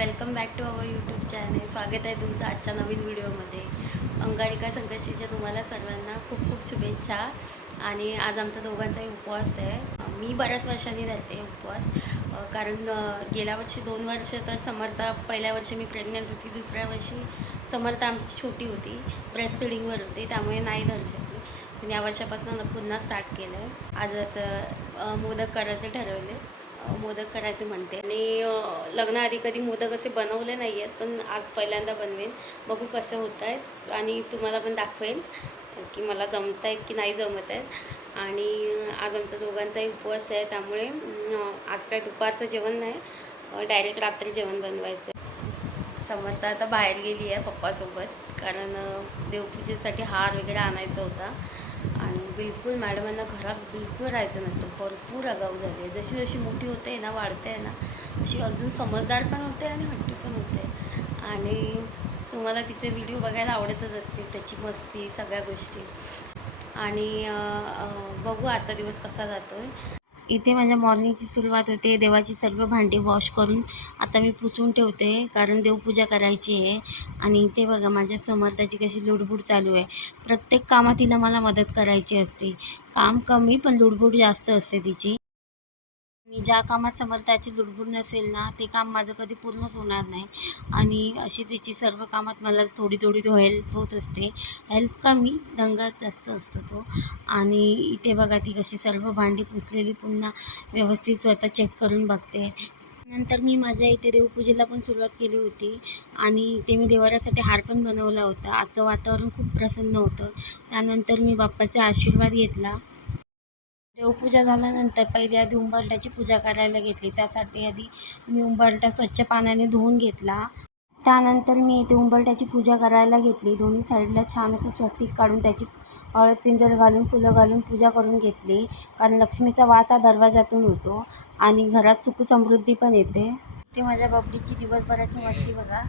Welcome back to our YouTube channel. स्वागत आहे तुमचं आजच्या नवीन व्हिडिओमध्ये. अंगारिका संकष्टीच्या तुम्हाला सर्वांना खूप खूप शुभेच्छा. आणि आज आमचा दोघांचाही उपवास आहे. मी बऱ्याच वर्षांनी धरते उपवास. कारण गेल्या वर्षी दोन वर्ष तर समर्था पहिल्या वर्षी मी प्रेग्नंट होती दुसऱ्या वर्षी समर्था आमची छोटी होती ब्रेस्ट फिडिंगवर होती त्यामुळे नाही धरू शकली. पण या वर्षापासून पुन्हा स्टार्ट केलं आहे आज असं मोदक करायचे ठरवले मोदक करायचे म्हणते. आणि लग्नाआधी कधी मोदक असे बनवले नाही आहेत पण आज पहिल्यांदा बनवेन. बघू कसे होत आहेत आणि तुम्हाला पण दाखवेन की मला जमत आहेत की नाही जमत आहेत आणि आज आमचा दोघांचाही उपवास आहे त्यामुळे आज काय दुपारचं जेवण नाही डायरेक्ट रात्री जेवण बनवायचं आहे समर्थ आता बाहेर गेली आहे पप्पासोबत कारण देवपूजेसाठी हार वगैरे आणायचा होता. आणि बिलकुल मॅडमांना घरात बिलकुल राहायचं नसतं. भरपूर आगाऊ झाली आहे. जशी जशी मोठी होते ना वाढते ना अशी अजून समजदार पण होते आणि हट्टी पण होते. आणि तुम्हाला तिचे व्हिडिओ बघायला आवडतच असतील त्याची मस्ती सगळ्या गोष्टी. आणि बघू आजचा दिवस कसा जातो आहे इथे माझ्या मॉर्निंगची सुरुवात होते. देवाची सर्व भांडी वॉश करून आता मी पुसून ठेवते कारण देवपूजा करायची आहे. आणि इथे बघा माझ्या समर्थाची कशी लुडबुड चालू आहे. प्रत्येक कामात तिला मला मदत करायची असते. काम कमी पण लुडबुड जास्त असते तिची. आणि ज्या कामात समर्थाची लुडबुड नसेल ना ते काम माझं कधी पूर्णच होणार नाही. आणि अशी तिची सर्व कामात मला थोडी थोडी तो हेल्प होत असते. हेल्प कमी दंगा जास्त असतो तो. आणि इथे बघा ती कशी सर्व भांडी पुसलेली पुन्हा व्यवस्थित स्वतः चेक करून बघते. नंतर मी माझ्या इथे देवपूजेला पण सुरुवात केली होती. आणि ते मी देवाऱ्यासाठी हार पण बनवला होता. आजचं वातावरण खूप प्रसन्न होतं. त्यानंतर मी बाप्पाचा आशीर्वाद घेतला. देवपूजा झाल्यानंतर पहिली आधी उंबरट्याची पूजा करायला घेतली. त्यासाठी आधी मी उंबरटा स्वच्छ पाण्याने धुवून घेतला. त्यानंतर मी इथे उंबरट्याची पूजा करायला घेतली. दोन्ही साईडला छान असं स्वस्तिक काढून त्याची हळद पिंजर घालून फुलं घालून पूजा करून घेतली. कारण लक्ष्मीचा वास हा दरवाजातून होतो आणि घरात सुखसमृद्धी पण येते. ते माझ्या बाबडीची दिवसभराची मस्ती बघा.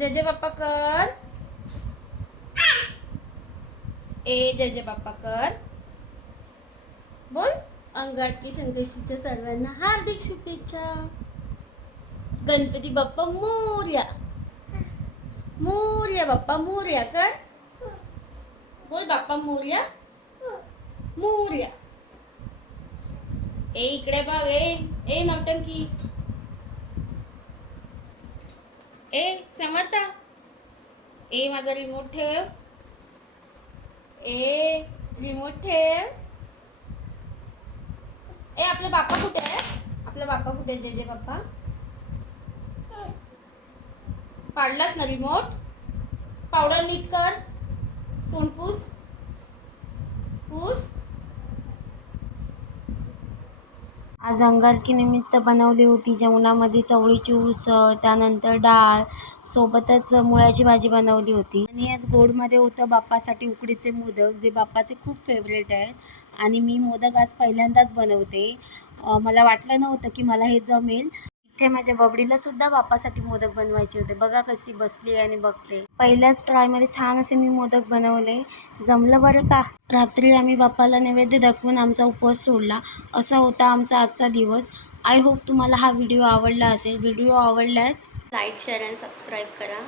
जय जय बाप्पा कर. ए जय जय बाप्पा कर. बोल. अंगारकी संकष्टीच्या सर्वांना हार्दिक शुभेच्छा. गणपती बाप्पा मोर्या. मोर्या बाप्पा मोर्या कर. बोल बाप्पा मोर्या. मोर्या. ए इकडे बघ ए ए नौटंकी. ए समर्था. ए माझा रिमोट ठेव. ए रिमोट ठेव. ए आपला बाप्पा कुठे आहे आपला बाप्पा कुठे आहे जे बाप्पा? पाडलास ना रिमोट पावडर नीट कर. तोंड पूस. पूस. आज अंगारकी निमित्त बनवली होती जेवणामध्ये चवळीची उसळ त्यानंतर डाळ सोबतच मुळ्याची भाजी बनवली होती. आणि आज गोडमध्ये होतं बाप्पासाठी उकडीचे मोदक जे बाप्पाचे खूप फेवरेट आहेत. आणि मी मोदक आज पहिल्यांदाच बनवते. मला वाटलं नव्हतं की मला हे जमेल. इथे माझ्या बबडीला सुद्धा बापासाठी मोदक बनवायचे होते. बघा कशी बसली आणि बघते. पहिल्याच ट्रायमध्ये छान असे मी मोदक बनवले. जमलं बरं का? रात्री आम्ही बाप्पाला नैवेद्य दाखवून आमचा उपवास सोडला. असा होता आमचा आजचा दिवस. आय होप तुम्हाला हा व्हिडिओ आवडला असेल. व्हिडिओ आवडल्यास लाईक शेअर अँड सबस्क्राईब करा.